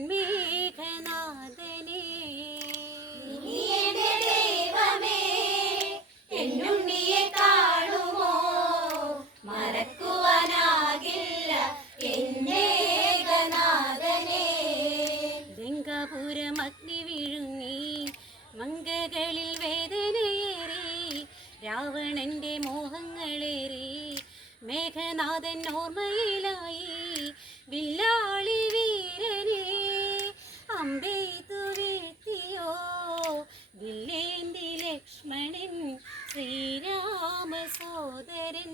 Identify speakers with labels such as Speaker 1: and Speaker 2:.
Speaker 1: ഉന്മേഘനാഥനെ.
Speaker 2: ദൈവമേ എന്നുണ്ണിയെ കാണുമോ? മറക്കുവാനാകില്ല എന്നേകനാഥനെ
Speaker 1: ഗംഗാപുരം വിഴുങ്ങി മങ്കകളിൽ വേദനയേറി രാവണന്റെ മോഹങ്ങളേറി മേഘനാഥൻ ഓർമ്മയിലായി ശ്രീരാമ സോദരൻ